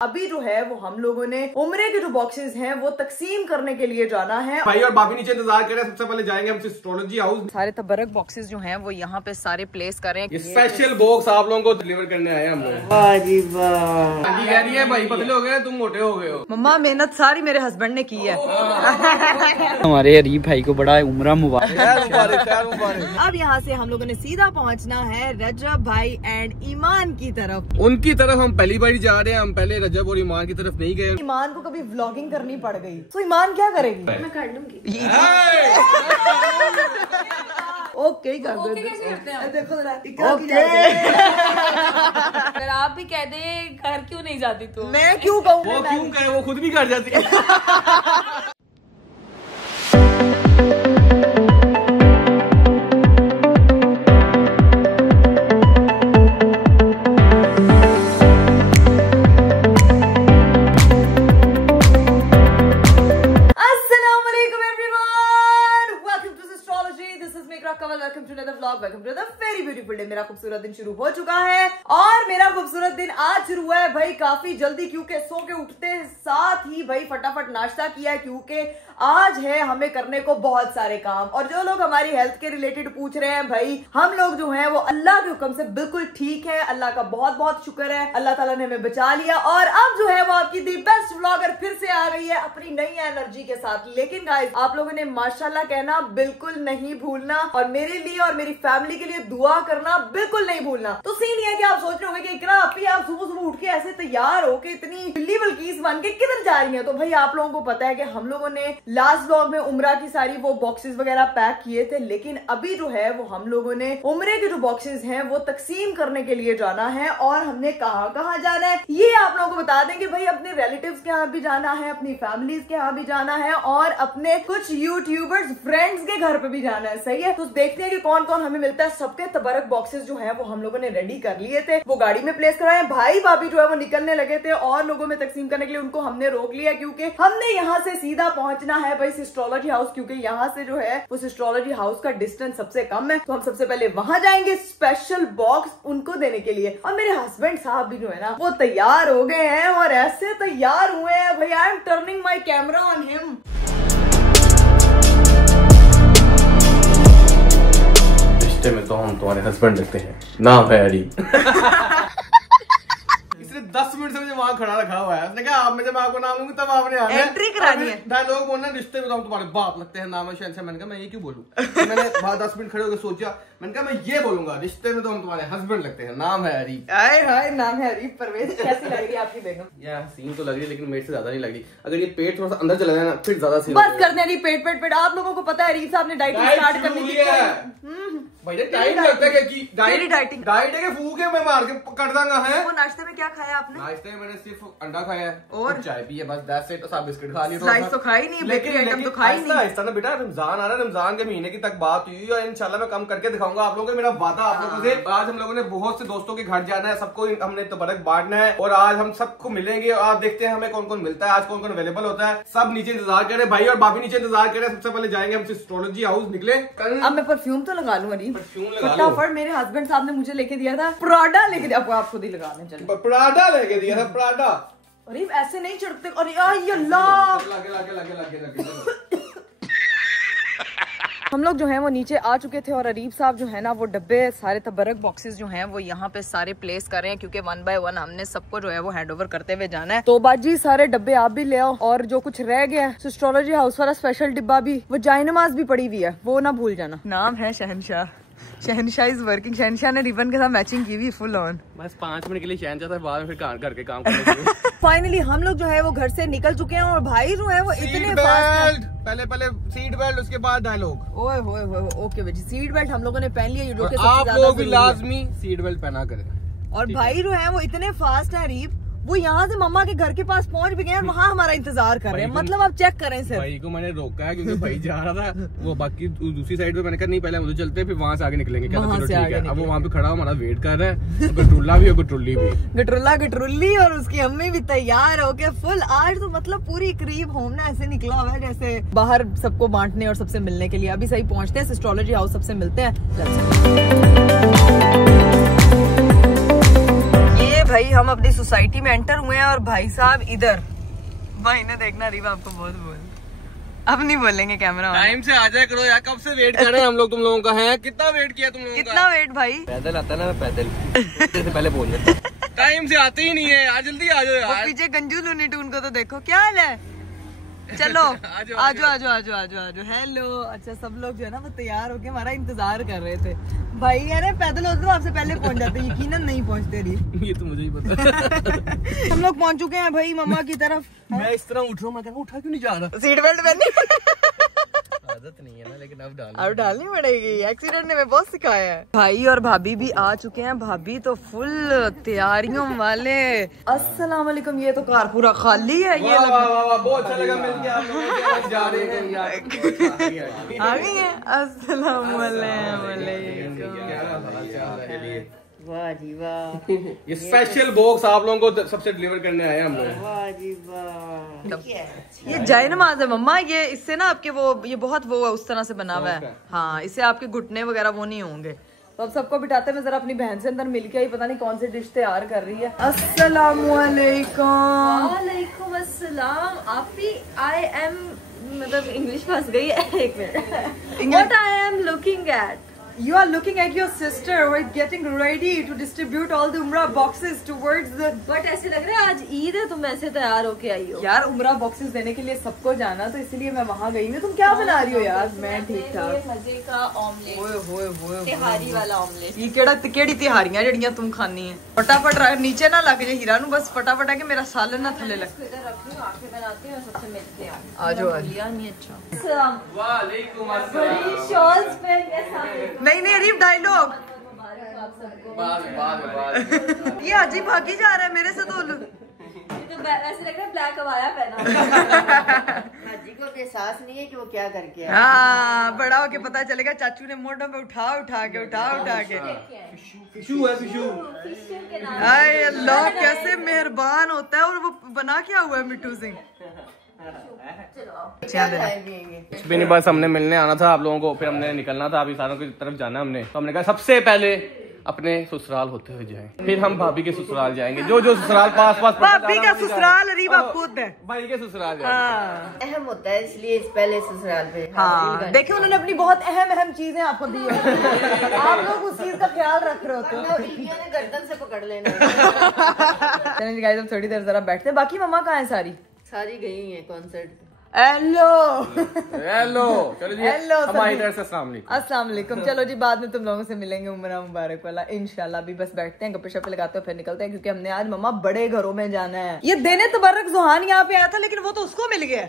अभी जो है वो हम लोगों ने उम्रे के जो बॉक्सेस हैं वो तकसीम करने के लिए जाना है। भाई और भाभी नीचे इंतजार कर रहे हैं। सबसे पहले जाएंगे हम एस्ट्रोलॉजी हाउस। सारे तबरक बॉक्सेस जो हैं वो यहाँ पे सारे प्लेस कर रहे हैं। स्पेशल बॉक्स आप लोगों को डिलीवर करने आए हम लोग। वाह जी वाह। कह रही है भाई पतले हो गए तुम मोटे हो गए हो। मम्मा मेहनत सारी मेरे हस्बैंड ने की है। हमारे अरीब भाई को बड़ा उम्रा मुबारक। अब यहाँ से हम लोगों ने सीधा पहुँचना है रजब भाई एंड ईमान की तरफ। उनकी तरफ हम पहली बार जा रहे हैं। हम पहले रजब और ईमान की तरफ नहीं गए। ईमान को कभी व्लॉगिंग करनी पड़ गई तो ईमान क्या करेगी? मैं कर लूंगी। ओके कर दो। देखो अगर आप भी कह दे घर क्यों नहीं जाती तू? मैं क्यों कहूँ? वो क्यों कहे, वो खुद भी कर जाती है। मेरा खूबसूरत दिन शुरू हो चुका है और मेरा खूबसूरत दिन आज शुरू हुआ है भाई काफी जल्दी, क्योंकि सो के उठते साथ ही भाई फटाफट नाश्ता किया है, क्योंकि आज है हमें करने को बहुत सारे काम। और जो लोग हमारी हेल्थ के रिलेटेड पूछ रहे हैं, भाई हम लोग जो हैं वो अल्लाह के हुक्म से बिल्कुल ठीक है। अल्लाह का बहुत बहुत शुक्र है, अल्लाह ताला ने हमें बचा लिया और अब जो है वो आपकी दी बेस्ट व्लॉगर फिर से आ गई है अपनी नई एनर्जी के साथ। लेकिन गाइस आप लोगों ने माशाल्लाह कहना बिल्कुल नहीं भूलना और मेरे लिए और मेरी फैमिली के लिए दुआ करना बिल्कुल नहीं भूलना। तो सीन ये है कि आप सोच रहे होंगे कि इकरा अपी आप सुबह सुबह उठ के ऐसे तैयार हो के इतनी बिल्ली बल्कीस बन के किधर जा रही हैं? तो भाई आप लोगों को पता है कि हम लोगों ने लास्ट व्लॉग में उम्रा की सारी वो बॉक्सेस वगैरह पैक किए थे, लेकिन अभी जो है वो हम लोगों ने उम्रे के जो बॉक्सेस हैं वो तकसीम करने के लिए जाना है। और हमने कहाँ जाना है ये आप लोगों को बता दें कि भाई अपने रिलेटिव्स के यहाँ भी जाना है, अपनी फैमिलीज के यहाँ भी जाना है और अपने कुछ यूट्यूबर्स फ्रेंड्स के घर पे भी जाना है। सही है, तो देखते हैं कि कौन कौन हमें मिलता है। सबके तबरक बॉक्सेस जो है वो हम लोगों ने रेडी कर लिए थे, वो गाड़ी में प्लेस कराए। भाई भाभी जो है वो निकलने लगे थे और लोगों में तकसीम करने के लिए उनको हमने रोक लिया, क्योंकि हमने यहाँ से सीधा पहुंचना है भाई एस्ट्रोलॉजी हाउस, क्योंकि यहाँ से जो है उस एस्ट्रोलॉजी हाउस का डिस्टेंस सबसे कम है। तो हम सबसे पहले वहां जाएंगे स्पेशल बॉक्स उनको देने के लिए। और मेरे हस्बैंड साहब भी जो है ना वो तैयार हो गए हैं और ऐसे तैयार हुए हैं भाई, I am turning my camera on him. में तो हम तुम्हारे हस्बैंड लगते हैं, नाम है अरीब। इसने 10 मिनट से मुझे वहाँ खड़ा रखा हुआ है। उसने कहा आप जब आपको नाम लूंगी तब आपने आना है, एंट्री करानी है। लोग बोलना रिश्ते में तो हम तुम्हारे बाप लगते हैं, नाम है शहनशाह। मैंने कहा मैं ये क्यों बोलूं? मैंने वहाँ 10 मिनट खड़े होकर सोचा, मैंने कहा मैं ये बोलूंगा रिश्ते में तो हम तुम्हारे हस्बैंड लगते हैं, नाम है अरीब। हाय नाम है अरीब। परवेज कैसी लग रही है आपकी बेगम? यार सीन तो लग रही है लेकिन मेरे से ज्यादा नहीं लग रही। अगर ये पेट थोड़ा सा अंदर चला जाए ना फिर ज्यादा सीन। बस करने नहीं पेट। आप लोगों को पता है अरीब साहब ने डाइटिंग स्टार्ट करनी थी। भाई टाइम लगता है कि डाइटिंग डाइट है कि फूक है मैं मार के कर दूंगा है। वो नाश्ते में क्या खाया आपने? नाश्ते में मैंने सिर्फ अंडा खाया है और चाय पी है बस, दैट्स इट। सब बिस्किट खा लिए, स्लाइस तो खाई नहीं, बेकरी आइटम तो खाई नहीं। ऐसा ना बेटा, रमजान आ रहा है, रमजान के महीने की तक बात हुई और इंशाल्लाह मैं कम करके दिखाऊंगा आप लोगों को। मेरा वादा आप लोगों से। आज हम लोगों ने बहुत से दोस्तों के घर जाना है, सबको हमने तबरक बांटना है और आज हम सबको मिलेंगे और आज देखते हैं हमें कौन कौन मिलता है, आज कौन कौन अवेलेबल होता है। सब नीचे इंतजार कर रहे हैं, भाई और भाभी नीचे इंतजार कर रहे हैं। सबसे पहले जाएंगे हम एस्ट्रोलॉजी हाउस। निकले अब मैं परफ्यूम तो लगा लूँ अरीब, परफ्यूम लगा लो। फटाफट मेरे हस्बैंड साहब ने मुझे लेके दिया था प्राडा, लेके दिया आप खुद ही लगाने चले। प्राडा लेके दिया था, प्राडा। अरीब ऐसे नहीं चढ़ते। अरे अल्लाह, हम लोग जो हैं वो नीचे आ चुके थे और अरीब साहब जो है ना वो डब्बे सारे तबरक बॉक्सेस जो हैं वो यहाँ पे सारे प्लेस कर रहे हैं, क्योंकि 1 बाय 1 हमने सबको जो है वो हैंड ओवर करते हुए जाना है। तो बाजी सारे डब्बे आप भी ले आओ और जो कुछ रह गया है एस्ट्रोलॉजी हाउस वाला स्पेशल डिब्बा भी, वो जायनमाज भी पड़ी हुई है, वो ना भूल जाना। नाम है शहनशाह। शहनशाह इज वर्किंग। शहनशाह ने रिबन के साथ मैचिंग की हुई फुल ऑन। बस 5 मिनट के लिए शहनशाह था, बाद में फिर घर के काम करने। फाइनली हम लोग जो है वो घर से निकल चुके हैं और भाई जो है वो इतने फास्ट। पहले सीट बेल्ट, उसके बाद डायलॉग। ओए होए ओके भाई, सीट बेल्ट हम लोगों ने पहन लिया, जो कि आप लोग भी लाजमी सीट बेल्ट पहना करें। और भाई जो है वो इतने फास्ट है अरीब, वो यहाँ से मम्मा के घर के पास पहुँच भी गए और वहाँ हमारा इंतजार कर रहे हैं। मतलब आप चेक करें सर। भाई को मैंने रोका है क्योंकि भाई जा रहा था वो बाकी दूसरी साइड पे। मैंने कहा नहीं पहले मुझे चलते फिर वहाँ से आगे निकलेंगे। चलो ठीक है। अब वो वहाँ पे खड़ा हमारा वेट कर रहा है, गटरुल्ला भी और गटरुल्ली भी। गटरुल्ली और उसकी अम्मी भी तैयार हो के फुल। आज तो मतलब पूरी करीब होम ना ऐसे निकला हुआ है जैसे बाहर सबको बांटने और सबसे मिलने के लिए। अभी सही पहुँचते हैं एस्ट्रोलॉजी हाउस, सबसे मिलते हैं। भाई हम अपनी सोसाइटी में एंटर हुए हैं और भाई साहब इधर, भाई ने देखना रीवा आपको बहुत बोल, अब नहीं बोलेंगे कैमरा। टाइम से आ जाए करो यार, कब से वेट कर रहे हैं हम लोग तुम लोगों का। है कितना वेट किया तुम लोगों का? कितना वेट भाई? पैदल आता ना, मैं पैदल से पहले पहुंच जाता। टाइम से आते ही नहीं है यार, जल्दी आ जाओ यार। पीछे गंजू लूनी टून को तो देखो, क्या हाल है? चलो आजो आजो आजो आजो आजो आजो। हेलो। अच्छा सब लोग जो है ना वो तैयार होके हमारा इंतजार कर रहे थे। भाई यार पैदल होते तो आपसे पहले पहुंच जाते, यकीनन नहीं पहुंचते रही। ये तो मुझे ही पता। हम लोग पहुंच चुके हैं भाई मम्मा की तरफ। मैं इस तरह उठ रहा हूँ, मैं उठा क्यों नहीं जा रहा? सीट बेल्ट पहनी आदत नहीं है ना, लेकिन अब डालनी पड़ेगी। एक्सीडेंट ने मैं बहुत सिखाया है। भाई और भाभी भी आ चुके हैं। भाभी तो फुल तैयारियों वाले। अस्सलाम वालेकुम। ये तो कार पूरा खाली है। ये बहुत अच्छा लगा मिलके आप लोगों से। जा रहे हैं यार, आ गई है। अस्सलाम वालेकुम। वाह जी वाह। ये स्पेशल बॉक्स आप लोगों को सबसे डिलीवर करने आए हैं हम लोग। वाह जी वाह। ये जय नमाज है मम्मा। ये इससे ना आपके वो ये बहुत वो उस तरह से बना हुआ है। हाँ, इससे आपके घुटने वगैरह वो नहीं होंगे। तो अब सबको बिठाते हैं। मैं जरा अपनी बहन से अंदर मिल के आई, पता नहीं कौन सी डिश तैयार कर रही है। अस्सलाम वालेकुम। वालेकुम अस्सलाम। आपी आई एम मतलब इंग्लिश फंस गई है। एक minute. What I am looking at? You are looking at your sister who is getting ready to distribute all the umrah boxes towards the. But ऐसे लग रहा है आज ईद है, तुम ऐसे तैयार होके आई हो। यार उमरा बॉक्सेस देने के लिए सबको जाना, तो इसलिए मैं वहाँ गई हूँ। तुम क्या बना रही हो यार? मैं ठीक ठाक। मजे का ऑमलेट, ओए होए होए तिहारी वाला ऑमलेट। ये केड़ी तिहारियां जड़ियां तुम खानी है? फटाफट नीचे ना लग जाए हीरा नू, बस फटाफट है कि मेरा सालन ना थले लग। इधर रख लूं, आंखें बनाती हूं और सबसे मिलते हैं। आजो आज। नहीं अच्छा। वालेकुम बड़ी शॉल्स पहन के सामने। नहीं अरीब डायलॉग। आप सबको बाद ये अजीब भागी जा रहा है मेरे से। तो ये तो ऐसे लग रहा है ब्लैक अबाया पहना। हाजी को एहसास नहीं है कि वो क्या करके आया। हाँ, बड़ा होके पता चलेगा। चाचू ने मोढ़ों पे उठा के। फिशू है, फिशू। अरे अल्लाह कैसे मेहरबान होता है। और वो बना क्या हुआ है मिट्टू सिंह? कुछ भी नहीं, बस हमने मिलने आना था आप लोगों को, फिर हमने निकलना था। अभी सारों की तरफ जाना हमने, तो हमने कहा सबसे पहले अपने ससुराल होते हुए जाएं, फिर हम भाभी के ससुराल जाएंगे। जो ससुराल पास भाभी का ससुराल रीवा खुद है, भाई के ससुराल जाएंगे। हाँ। अहम होता है इसलिए पहले ससुराल पे। हाँ, देखिए उन्होंने अपनी बहुत अहम चीजें आपको दी है। आप लोग उस चीज का ख्याल रख रहे होते हो। ने गर्दन से पकड़ लेना। चलिए गाइस, अब थोड़ी देर जरा बैठते हैं। बाकी मम्मा कहाँ है? सारी गई है कॉन्सर्ट। हेलो चलो जी, हमारी तरफ से अस्सलाम वालेकुम। चलो जी, बाद में तुम लोगों से मिलेंगे उम्र मुबारक वाला इंशाल्लाह। अभी बस बैठते हैं, गप्पे शप्पे लगाते हैं, फिर निकलते हैं, क्योंकि हमने आज मम्मा बड़े घरों में जाना है। ये देने तबर्रक जुहान यहाँ पे आया था, लेकिन वो तो उसको मिल गया।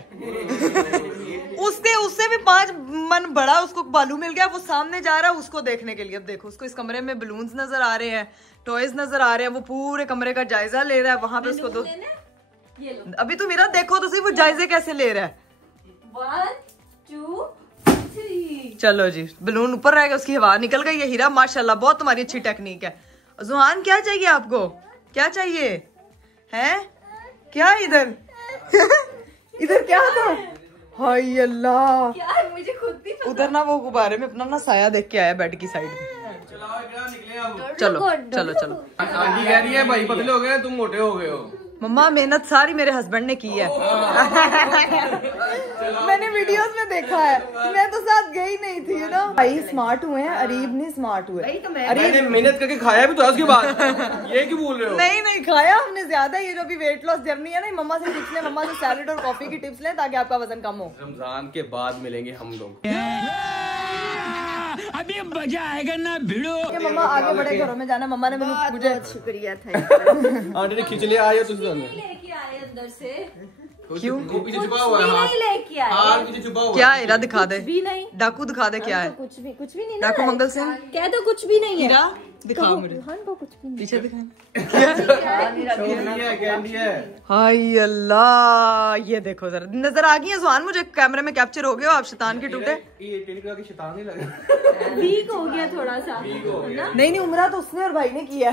उससे भी 5 मन बड़ा उसको बालू मिल गया। वो सामने जा रहा है उसको देखने के लिए। अब देखो उसको इस कमरे में बलून्स नजर आ रहे हैं, टॉयज नजर आ रहे हैं। वो पूरे कमरे का जायजा ले रहा है। वहां पे उसको अभी तो मेरा देखो तो सही, वो जायजे कैसे ले रहा है। 1 2 3। चलो जी, बलून ऊपर रह गया, उसकी हवा निकल गई है। हीरा माशाल्लाह बहुत तुम्हारी अच्छी टेक्निक है। जुहान क्या चाहिए आपको? क्या चाहिए है? क्या इधर इधर क्या था? हाय अल्लाह, यार मुझे खुद भी उधर ना वो गुब्बारे में अपना ना साया देख के आया बेड की साइड में। चलो चलो चलो। आंटी कह रही है भाई पतले हो गए, तुम मोटे हो गए हो। मम्मा मेहनत सारी मेरे हस्बैंड ने की है। मैंने वीडियोस में देखा है, मैं तो साथ गई नहीं थी ना। भाई स्मार्ट हुए हैं, अरीब नहीं स्मार्ट हुए। मैंने मेहनत करके खाया भी तो है उसके बाद। ये क्यों बोल रहे हो? नहीं खाया हमने ज्यादा। ये जो भी वेट लॉस जर्नी है ना, मम्मा से टिप्स लें, मम्मा से सैलेड और कॉफी की टिप्स लें, ताकि आपका वजन कम हो। रमजान के बाद मिलेंगे हम लोग। अभी मजा आएगा ना भिड़ो। मम्मा आगे बड़े घरों में जाना। मम्मा ने मुझे शुक्रिया था। आंटी ने खींच लिया। आया तुझे लेके आए अंदर से। क्यों? पीछे छुपा हुआ है हाथ। लेके आए हाथ पीछे छुपा हुआ क्या है? इरा दिखा दे। भी नहीं। डाकू दिखा दे क्या है। कुछ भी नहीं। डाकू मंगल सिंह कह दो कुछ भी नहीं है। हीरा दिखाओ मुझे। कुछ भी नहीं। पीछे दिखा। कैंडी है। हाय अल्लाह, ये देखो जरा नजर आ गई है जुहान मुझे। कैमरे में कैप्चर हो गए हो आप, शैतान के टूटे। ये टेलीग्राफ की शैतान नहीं लगा। वीक हो गया थोड़ा सा। नहीं उमरा तो उसने और भाई ने किया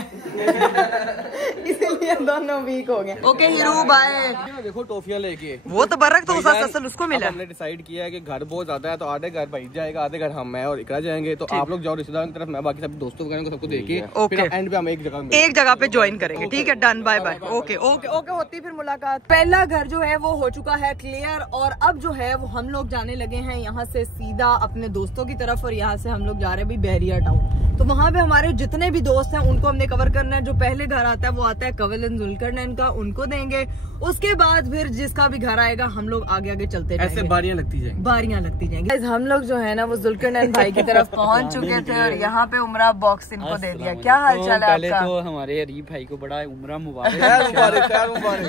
इसीलिए दोनों वीक हो गए। Okay Hiru bye. देखो टॉफियां लेके। वो तो बर्रक तो असल उसको मिला। हमने डिसाइड किया है कि घर बहुत ज्यादा है, तो आधे घर भाई जाएगा, आधे घर हम मैं और इकरा जाएंगे। तो आप लोग जाओ रिश्तेदारों की तरफ, मैं बाकी सब दोस्तों वगैरह को सबको लेके ओके एंड पे हम एक जगह पे ज्वाइन करेंगे। ठीक है, done, bye bye. Okay okay okay, होती फिर मुलाकात। पहला घर जो है वो हो चुका है क्लियर और अब जो है वो हम लोग जाने लगे हैं यहाँ से सीधा अपने दोस्तों की तरफ और यहाँ से हम लोग जा रहे हैं भी बहरिया टाउन। तो वहाँ पे हमारे जितने भी दोस्त हैं उनको हमने कवर करना है। जो पहले घर आता है वो आता है कवलन जुल्करनैन का, उनको देंगे। उसके बाद फिर जिसका भी घर आएगा हम लोग आगे आगे चलते ऐसे बारियां लगती जाएंगी। हम लोग जो है ना वो जुल्करनैन भाई की तरफ पहुँच चुके थे और यहाँ पे उमरा बॉक्स इनको दे दिया। क्या हाल चाल है पहले आपका? तो हमारे अरीब भाई को बड़ा उमरा मुबारक।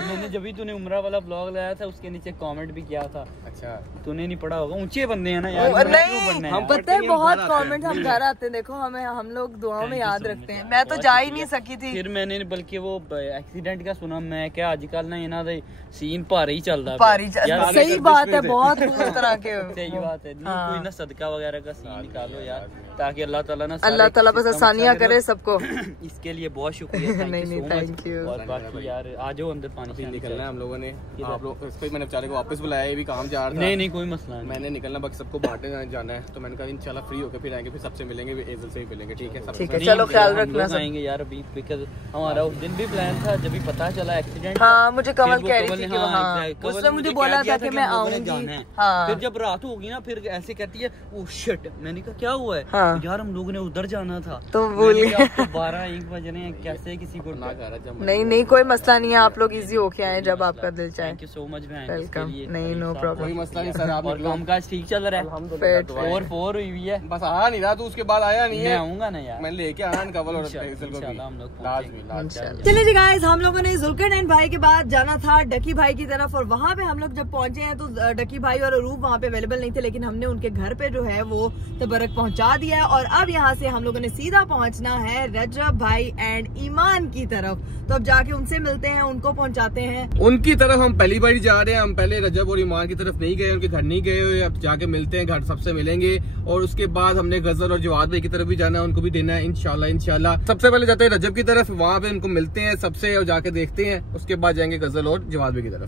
मैंने जब भी तूने उमरा वाला ब्लॉग लाया था उसके नीचे कमेंट भी किया था। अच्छा, तूने नहीं पढ़ा होगा, ऊंचे बंदे हैं ना यार। नहीं, हम पता है बहुत कमेंट हम घर आते हैं, देखो हमें हम लोग दुआओं में याद रखते हैं। मैं तो जा ही नहीं सकी थी। फिर मैंने बल्कि वो एक्सीडेंट का सुना, मैं क्या आजकल ना इन्हों दे सीन भारी ही चल रहा है। सही बात है, बहुत उस तरह के। सही बात है, कोई ना सदका वगैरह का सीन निकालो यार, ताकि अल्लाह ताला बस आसानियां करे सबको। इसके लिए बहुत शुक्रिया। नहीं थैंक यू। और बाकी यार आ जाओ अंदर, पानी निकलना है हम लोगों ने। आप लोग इसको मैंने बेचारे को वापस बुलाया, ये भी काम जा रहा था। नहीं कोई मसला नहीं, मैंने निकलना बाकी सबको बांटने जाना है। तो मैंने कहा इंशाल्लाह फ्री होकर फिर आएंगे, फिर सबसे मिलेंगे, एजल से भी मिलेंगे। ठीक है, ठीक है, चलो ख्याल रखना। आएंगे यार अभी, बिकॉज हमारा उस दिन भी प्लान था, जब भी पता चला एक्सीडेंट। हाँ, मुझे कमल कह रही थी कि उसने मुझे बोला था कि मैं आऊंगी। हाँ। फिर जब रात होगी ना फिर ऐसे कहती है ओह शिट, मैंने कहा क्या हुआ है? हाँ। यार हम लोगों ने उधर जाना था तो बोल 12-1 बज रहे हैं, कैसे किसी को नहीं कोई मसला नहीं है, आप लोग इजी होके आए जब आपका दिल चाहे। थैंक यू सो मच बहन, वेलकम। नहीं नो प्रॉब्लम, कोई मसला नहीं सर। आप काम काज ठीक चल रहा है? 4 हुई हुई है, बस आ नहीं रहा तू, उसके बाद आया नहीं है। मैं आऊंगा ना यार, मैं लेके आया कवल और चलिए जी गाइस, हम लोगों ने जुल्करनैन भाई के बाद जाना था डकी भाई की तरफ और वहाँ पे हम लोग जब पहुंचे हैं तो डकी भाई और अरूप वहाँ पे अवेलेबल नहीं थे, लेकिन हमने उनके घर पे जो है वो तबरक पहुंचा दिया है। और अब यहाँ से हम लोगों ने सीधा पहुंचना है रजब भाई एंड ईमान की तरफ। तो अब जाके उनसे मिलते हैं, उनको पहुंचाते हैं उनकी तरफ। हम पहली बार जा रहे हैं, हम पहले रजब और ईमान की तरफ नहीं गए, उनके घर नहीं गए हुए। अब जाके मिलते हैं, घर सबसे मिलेंगे और उसके बाद हमने गजल और जवाद भाई की तरफ भी जाना है, उनको भी देना है इंशाल्लाह। सबसे पहले जाते हैं रजब की तरफ, वहाँ पे उनको मिलते हैं सबसे और जाके देखते हैं। उसके बाद जाएंगे गजल और जवाद भाई की तरफ।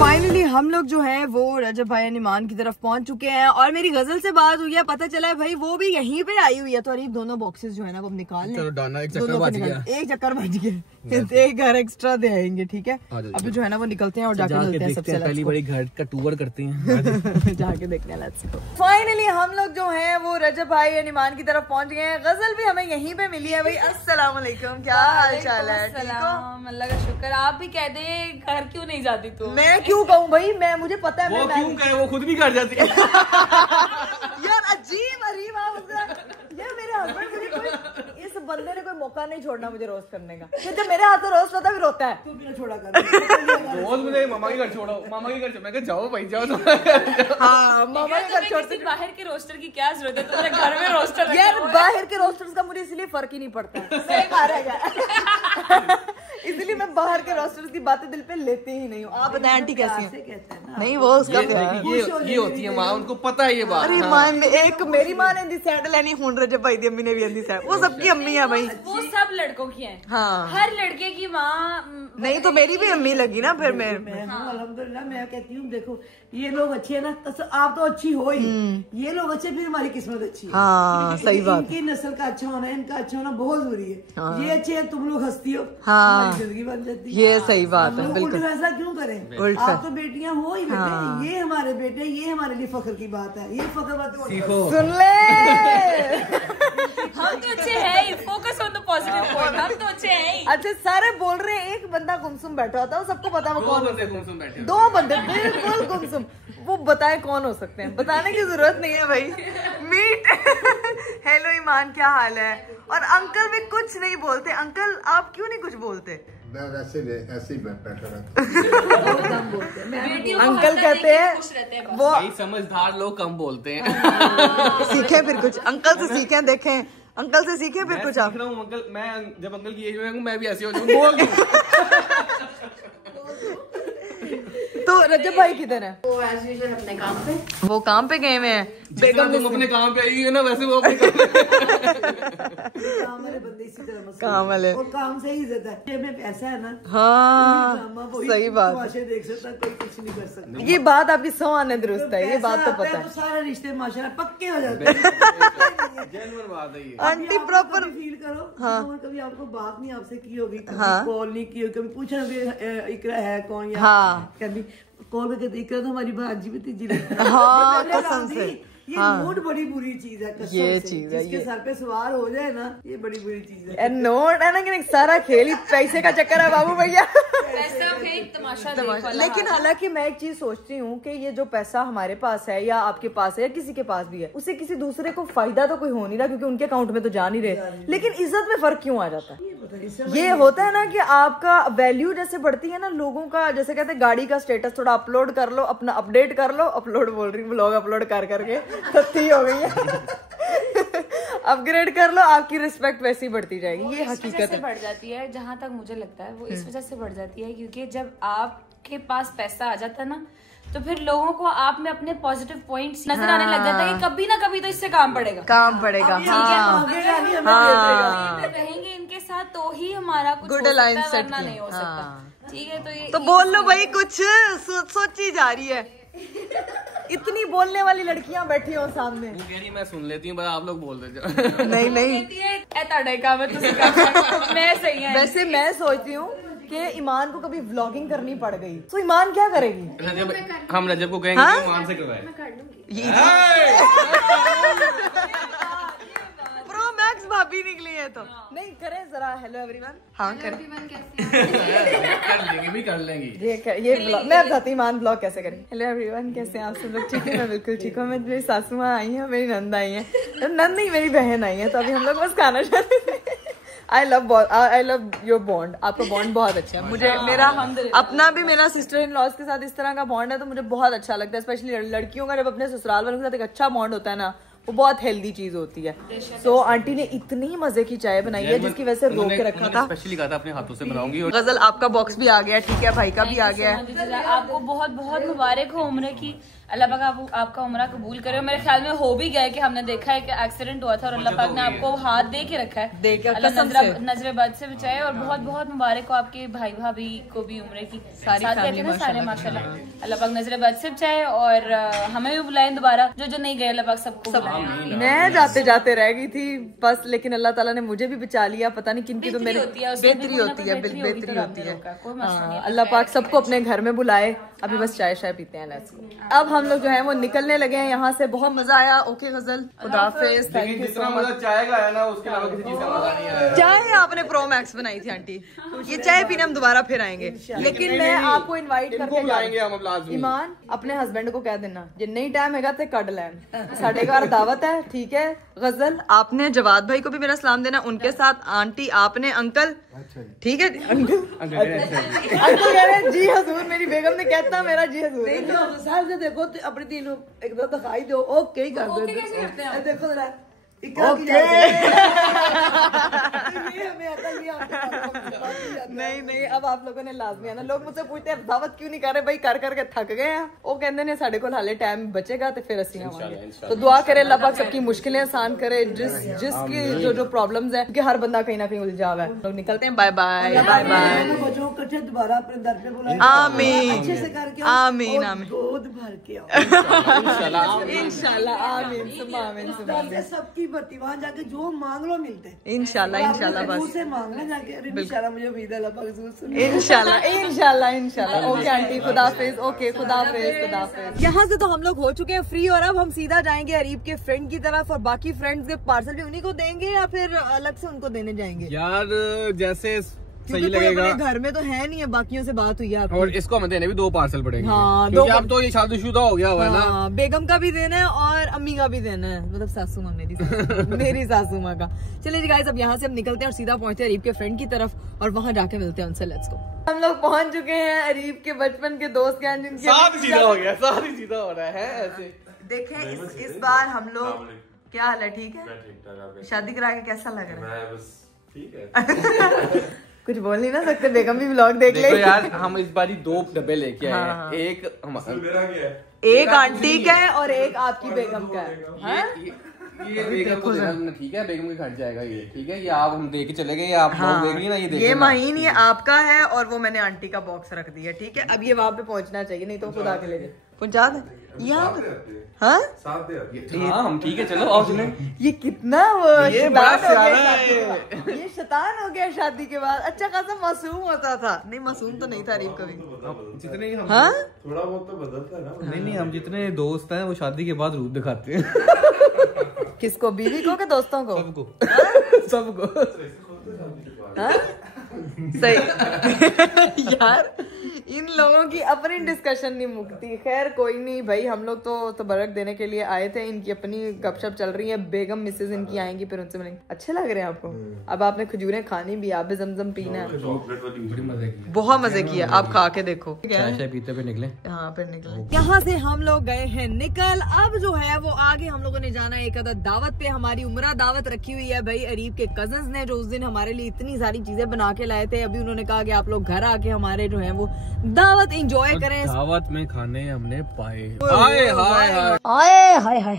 फाइनली हम लोग जो है वो रजब भाई ईमान की तरफ पहुंच चुके हैं और मेरी गजल से बात हुई है, पता चला है भाई वो भी यहीं पे आई हुई है। तो अरीब दोनों बॉक्सेस जो है ना वो निकाल लें। चलो डाना, एक चक्कर बच गया, एक चक्कर बच गया, एक घर एक्स्ट्रा दे आएंगे। ठीक है, अभी जो है ना वो निकलते हैं और जाके मिलते हैं सबसे। पहली बड़ी घर का टूर करते हैं, जाके देखते हैं। फाइनली हम लोग जो है वो रजब भाई और ईमान की तरफ पहुंच गए हैं। गजल भी हमें यहीं पे मिली है। भाई अस्सलाम वालेकुम, क्या हाल चाल है? ठीक हो? अल्लाह का शुक्र। आप भी कह दे घर क्यों नहीं जाती तू? मैं क्यों कहूँ भाई, मैं मुझे पता है वो क्यों कहे, वो खुद भी कर जाती है। यार अजीब अरीब यार, मेरे हस्बैंड मुझे कोई, इस बंदे ने कोई मौका नहीं छोड़ना मुझे रोस्ट करने का। फिर जब मेरे हाथ से रोस्ट होता है फिर रोता है, तू भी छोड़ा कर। रोज मुझे मामा के घर छोड़ो, मामा के घर। मैं जाओ भाई जाओ। हाँ, मामा के घर छोड़ते। बाहर के रोस्टर की क्या जरूरत है, तुम्हारे घर में रोस्टर। यार बाहर के रोस्टर्स का मुझे इसलिए फर्क ही नहीं पड़ता, सही बात है। इसलिए मैं बाहर के रोस्टर्स की बातें दिल पे लेती ही नहीं हूँ। आप बताएं आंटी कैसी है? नहीं वो उसका ये होती है माँ, उनको पता है ये बात। अरे माँ, एक मेरी माँ ने सैंड लेनी, हुन रजब भाई दी अम्मी ने भी अंदी सैंड, वो सबकी अम्मी है भाई। वो सब लड़कों की है। हाँ, हर लड़के की माँ नहीं तो मेरी भी अम्मी लगी ना फिर। मैं अल्हम्दुलिल्लाह मैं कहती हूँ देखो ये लोग अच्छे है ना, तो आप तो अच्छी हो ही, ये लोग अच्छे फिर हमारी किस्मत अच्छी है। हाँ सही बात। इनकी नस्ल का अच्छा होना, इनका अच्छा होना बहुत जरूरी है। हाँ। ये अच्छे हैं, तुम लोग हंसती हो, हाँ जिंदगी बन जाती है। ये सही बात है, हम लोग बिल्कुल। उल्टा फैसला क्यों करें? आप तो बेटियां हो ही बेटे। हाँ। ये हमारे बेटे, ये हमारे लिए फख्र की बात है। ये फख्र बात सुन ले। हम तो अच्छे हैं ही, focus on the positive point. हम तो अच्छे हैं ही। अच्छा सारे बोल रहे हैं, एक बंदा गुमसुम बैठा होता है, सबको पता है वो कौन। 2 बंदे गुमसुम बैठे, 2 बंदे बिल्कुल गुमसुम। वो बताए कौन हो सकते हैं, बताने की जरूरत नहीं है भाई। मीट। हेलो ईमान, क्या हाल है? और अंकल भी कुछ नहीं बोलते। अंकल आप क्यों नहीं कुछ बोलते? मैं ऐसे ही बैठा रहता। अंकल कहते हैं वो समझदार लोग कम बोलते हैं। सीखे फिर कुछ, अंकल से सीखे, देखें अंकल से सीखे फिर कुछ। आप अंकल, मैं जब अंकल की एज में हूँ मैं भी ऐसे हो जाऊँ। तो रजब भाई किधर है? वो एज यूजुअल अपने काम पे। वो काम पे गए हुए हैं। बेगम तुम अपने काम पे आई है ना, वैसे वो अपने काम वाले बंदे इसी तरह मसले काम वाले। और काम से ही इज्जत है। जेब में पैसा है ना, हाँ सही बात। तमाशे देख सकता, कोई कुछ नहीं कर सकता। ये बात आपकी 100 आने दुरुस्त है, ये बात तो पता है। सारे रिश्ते माशाल्लाह पक्के हो जाते हैं। जेन्युइन बात है ये। आंटी प्रॉपर फील करो। हाँ। कभी आपको बात नहीं आपसे की होगी, कभी हाँ। कॉल नहीं की होगी, कभी पूछा भी इकरा है कौन, या हाँ। कभी कॉल करके इकरा तो हमारी भाजी भतीजी लगती है। हाँ, पहले कसम राजी, से। ये हाँ। नोट बड़ी बुरी चीज है, कसम ये से। चीज है, जिसके ये। सर पे सवार हो जाए ना, ये बड़ी बुरी चीज है। नोट है ना कि सारा खेल ही पैसे का चक्कर है बाबू भैया। पैसा फेंक तमाशा देख वाला लेकिन हालांकि मैं एक चीज सोचती हूँ कि ये जो पैसा हमारे पास है या आपके पास है या किसी के पास भी है, उससे किसी दूसरे को फायदा तो कोई हो नहीं रहा, क्योंकि उनके अकाउंट में तो जा नहीं रहे। लेकिन इज्जत में फर्क क्यों आ जाता है? ये होता है ना कि आपका वैल्यू जैसे बढ़ती है ना, लोगों का जैसे कहते हैं गाड़ी का स्टेटस थोड़ा अपलोड कर लो, अपना अपडेट कर लो, अपलोड बोल रही हूँ, ब्लॉग अपलोड कर करके सत्ती हो गई है। अपग्रेड कर लो, आपकी रिस्पेक्ट वैसी बढ़ती जाएगी। ये हकीकत है। बढ़ जाती है, जहाँ तक मुझे लगता है वो इस वजह से बढ़ जाती है क्योंकि जब आपके पास पैसा आ जाता है ना, तो फिर लोगों को आप में अपने पॉजिटिव पॉइंट्स नजर आने लग जाता है कि कभी ना कभी तो इससे काम पड़ेगा। हाँ। रहेंगे इनके साथ तो ही हमारा कुछ Good हो सकता alliance है, set वरना किया। नहीं हो सकता। ठीक है, तो ये तो बोल लो भाई, कुछ सोची जा रही है। इतनी बोलने वाली लड़कियां बैठी हो सामने। वो कह रही मैं सुन लेती हूँ, बस आप लोग बोल देते। नहीं नहीं, मैं सही है। वैसे मैं सोचती हूँ कि ईमान को कभी व्लॉगिंग करनी पड़ गई तो ईमान क्या करेगी? रजब, हम रजब को कहेंगे हाँ? कि ईमान से करवाए। प्रो मैक्स भाभी निकली है तो नहीं करें जरा। Hello everyone. हाँ करें। कर लेंगे भी, कर लेंगे। ये ब्लॉग मैं बताती हूँ ईमान ब्लॉग कैसे करें। हेलो एवरीवन, कैसे हैं आप सब लोग? ठीक है, मैं बिल्कुल ठीक हूँ। मेरी सासू माँ आई है, मेरी नंद आई है, नंद नहीं मेरी बहन आई है, तो अभी हम लोग बस खाना खाते। I love your bond. आपका बॉन्ड बहुत अच्छा है। मुझे मेरा अपना भी, मेरा सिस्टर इन लॉज के साथ इस तरह का बॉन्ड है तो मुझे बहुत अच्छा लगता है। स्पेशली लड़कियों का जब अपने ससुराल वालों के साथ एक अच्छा बॉन्ड होता है ना, वो बहुत हेल्दी चीज होती है। सो आंटी ने इतनी मजे की चाय बनाई है जिसकी वजह से रोक के रखा था। स्पेशली कहा था अपने हाथों से बनाऊंगी। और गजल आपका बॉक्स भी आ गया, ठीक है, भाई का भी आ गया है। आपको बहुत बहुत मुबारक हो उम्र की। अल्लाह पाक आपका उम्र कबूल करे। और मेरे ख्याल में हो भी गया कि हमने देखा है कि एक्सीडेंट हुआ था और अल्लाह पाक ने आपको हाथ दे के रखा है, दे के अल्लाह नजरे बद से बचाए। और बहुत बहुत मुबारक हो आपके भाई भाभी को भी उम्र की। सारी कहते हैं सारे माशाल्लाह। अल्लाह पाक नजरे बद से बचाए और हमें भी बुलाएं दोबारा। जो नहीं गए अल्लाह पाक सबको बुलाएं। मैं जाते जाते रह गई थी बस, लेकिन अल्लाह ताला ने मुझे भी बचा लिया। पता नहीं किनकी तो मेरी बेहतरी होती है, बेहतरी होती है। अल्लाह पाक सबको अपने घर में बुलाए। अभी बस चाय शाय पीते हैं। अब हम लोग जो है वो निकलने लगे हैं यहाँ से। बहुत मजा आया। ओके गजल, खुदा हाफिज। थैंक यू जितना मजा चाय का है ना, उसके अलावा किसी चीज का मजा नहीं आया। चाय आपने प्रो मैक्स बनाई थी आंटी, ये चाय पीने हम दोबारा फिर आएंगे। लेकिन मैं आपको इनवाइट करके बुलाएंगे हम अब लाजमी। ईमान अपने हस्बैंड को कह देना जिन्ना ही टाइम हैगा ते कट लैन, साढ़े घर दावत है, ठीक है। गजल आपने जवाद भाई को भी मेरा सलाम देना, उनके साथ आंटी आपने, अंकल ठीक है। अंकल कह रहे जी हजूर, मेरी बेगम ने कहता मेरा जी हजूर। देखो अपनी तीन एक दो दिखाई दो। ओके ही कर दो। देखो जरा नहीं नहीं, अब आप लोगों ने लाजमी आना। लोग मुझसे पूछते हैं दावत क्यों नहीं कर रहे भाई, कर करके थक गए हैं। वो कहते हैं साढ़े को हाले टाइम बचेगा तो फिर असी आवांगे। तो दुआ करे अल्लाह पाक सबकी मुश्किलें आसान करे, जिसकी जो प्रॉब्लम्स है, क्योंकि हर बंदा कहीं ना कहीं उलझा हुआ है। लोग निकलते हैं। Bye bye bye bye. बच्चों को दोबारा अपने दर पे बुलाएं। आमीन अच्छे से करके आमीन आमीन। गोद भर के आओ इंशाल्लाह आमीन सुमा आमीन सुमा आमीन। सबकी भर्ती वहाँ जाके जो मांग लो मिलते हैं इंशाल्लाह इंशाल्लाह। बस से मांगना जाके। अरे इंशाल्लाह मुझे उम्मीद है अल्लाह पाक जरूर सुने। इंशाल्लाह इंशाल्लाह इंशाल्लाह। ओके आंटी, खुदा हाफिज। ओके खुदा हाफिज, खुदा हाफिज। यहाँ से तो हम लोग हो चुके हैं फ्री और अब हम सीधा जाएंगे अरीब के फ्रेंड की तरफ। और बाकी फ्रेंड्स के पार्सल भी उन्हीं को देंगे या फिर अलग से उनको देने जाएंगे? यार जैसे सही क्योंकि लगेगा। अपने घर में तो है नहीं है, बाकियों से बात हुई है आपकी। और इसको हमें देने भी 2 पार्सल पड़ेंगे। हाँ, क्योंकि 2 अब तो ये शादीशुदा हो गया हुआ है ना। हाँ, बेगम का भी देना है और अम्मी का भी देना है, मतलब सासू माँ मेरी सासू माँ का। चलिए गाइस, अब यहाँ से हम निकलते हैं और सीधा पहुंचते हैं अरीब के फ्रेंड की तरफ और वहाँ जाके मिलते हैं उनसे। Let's go. हम लोग पहुंच चुके हैं अरीब के बचपन के दोस्त के यहाँ, जिनके साथ ही सीधा हो गया, साथ ही सीधा हो रहा है ऐसे। देखें इस बार हम लोग, क्या हाल है? ठीक है। शादी करा के कैसा लग रहा है? ठीक है। कुछ बोल नहीं ना सकते, बेगम भी व्लॉग देख ले यार। हम इस बार 2 डब्बे लेके आए हैं। एक मेरा क्या है? एक आंटी का है और एक आपकी बेगम का है। ये बेगम को देना तुमने, ठीक है, बेगम के घर जाएगा ये, ठीक है, ये आप हम दे के चले गए, आप लोग देख ना, ये माहीन ये आपका है और वो मैंने आंटी का बॉक्स रख दिया, ठीक है। अब ये वहां पे पहुंचना चाहिए, नहीं तो खुद आके ले जाए। पहुंचा दे यहाँ हाँ हम ठीक है, चलो आओ चले। ये कितना वो ये ये शैतान हो गया शादी के बाद। अच्छा खासा मासूम होता था। नहीं मासूम तो नहीं था अरीब कभी। जितने हम हाँ थोड़ा बहुत तो बदलता है ना। नहीं हम जितने दोस्त हैं वो शादी के बाद रूप दिखाते हैं। किसको, बीवी को के दोस्तों को? सबको हाँ? सही यार इन लोगों की अपनी डिस्कशन नहीं मुकती। खैर कोई नहीं भाई, हम लोग तो तबरक देने के लिए आए थे। इनकी अपनी गपशप चल रही है। बेगम मिसेज इनकी आएंगी, फिर उनसे मिलेंगे। अच्छे लग रहे हैं आपको? अब आपने खजूरें खानी भी, आप भी जमजम पीना है। बहुत मजे किया, आप खा के देखो। चाय पीते पे निकले। हाँ फिर निकले। यहाँ से हम लोग गए हैं निकल। अब जो है वो आगे हम लोगों ने जाना है एक अदद दावत पे। हमारी उम्रा दावत रखी हुई है भाई अरीब के कजन्स ने, जो उस दिन हमारे लिए इतनी सारी चीजें बना के लाए थे। अभी उन्होंने कहा कि आप लोग घर आके हमारे जो है वो दावत एंजॉय करें। दावत में खाने हमने पाए।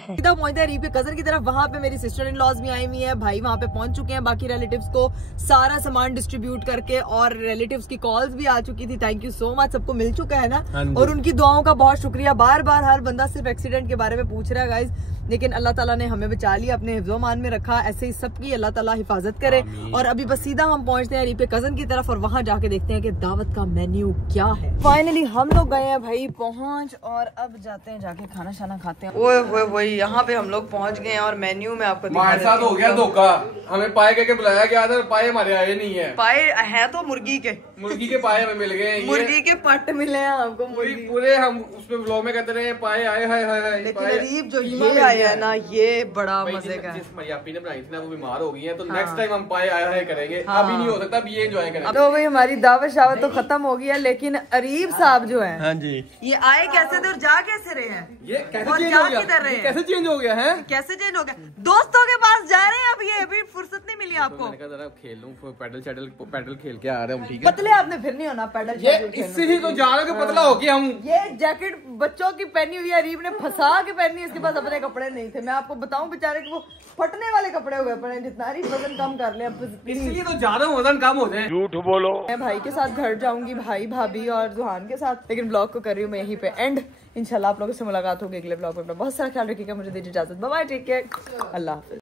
सीधा पहुंचते हैं अरीब के कजन की तरफ। वहाँ पे मेरी सिस्टर इन लॉज भी आई हुई है, भाई वहाँ पे पहुंच चुके हैं बाकी रिलेटिव्स को सारा सामान डिस्ट्रीब्यूट करके, और रिलेटिव्स की कॉल्स भी आ चुकी थी। थैंक यू सो मच, सबको मिल चुका है ना, और उनकी दुआओं का बहुत शुक्रिया। बार बार हर बंदा सिर्फ एक्सीडेंट के बारे में पूछ रहा है गाइज, लेकिन अल्लाह ताला ने हमें बचा लिया, अपने हिफ्ज़ो-मान में रखा। ऐसे ही सबकी अल्लाह ताला हिफाजत करे। और अभी बस सीधा हम पहुंचते हैं अरीब के कजन की तरफ और वहां जाके देखते हैं कि दावत का मेन्यू क्या है। फाइनली हम लोग गए हैं भाई पहुंच, और अब जाते हैं जाके खाना शाना खाते हैं। ओए यहाँ पे हम लोग पहुंच गए हैं और मेन्यू में आपको हमारे साथ हो गया धोखा। हमें पाए के बुलाया गया था, पाए हमारे आए नहीं है। पाए है तो मुर्गी के पाए हमें मिल गए, मुर्गी के पट मिले हैं हमको। पूरे हम उसमें ब्लॉग में कहते रहे पाए आए हाय। लेकिन अरीब जो ये आया है ना, ये बड़ा मजे का है। जिस मरियापी ने बनाई थी ना वो बीमार हो गई है, तो नेक्स्ट टाइम हम पाए आया है करेंगे। अभी नहीं हो सकता, अभी ये एंजॉय करेंगे। तो भाई हमारी दावत शावत तो खत्म हो गई है, लेकिन अरीब साहब जो है, हाँ जी, ये आए कैसे थे और जा कैसे रहे हैं? ये कैसे और चेंज जा हो गया? किधर रहे हैं? कैसे चेंज हो गया है? कैसे चेंज हो गया? दोस्तों के पास जा रहे हैं। अब ये अभी फुर्सत नहीं मिली आपको। मैंने कहा जरा खेल लूं, पैडल खेल के आ रहे हम, ठीक है। पतले आपने फिर नहीं होना पैडल। ये इससे ही तो जा रहे हो पतला हो गया हम। ये जैकेट बच्चों की पहनी हुई है, अरीब ने फंसा के पहनी। इसके पास अपने कपड़े नहीं थे। मैं आपको बताऊं बेचारे कि वो फटने वाले कपड़े हुए पड़े। जितना अरीब वजन कम कर ले, इसलिए तो जा रहा हूँ वजन कम हो जाए। झूठ बोलो। मैं भाई के साथ घर जाऊंगी, भाई भाभी और जुहान के साथ, लेकिन ब्लॉग को कर रही हूँ मैं यहीं पे एंड। इंशाल्लाह आप लोगों से मुलाकात होगी अगले ब्लॉग में। बहुत सारा ख्याल रखिएगा, मुझे दीजिए इजाजत। बाय बाय, टेक केयर, अल्लाह हाफिज।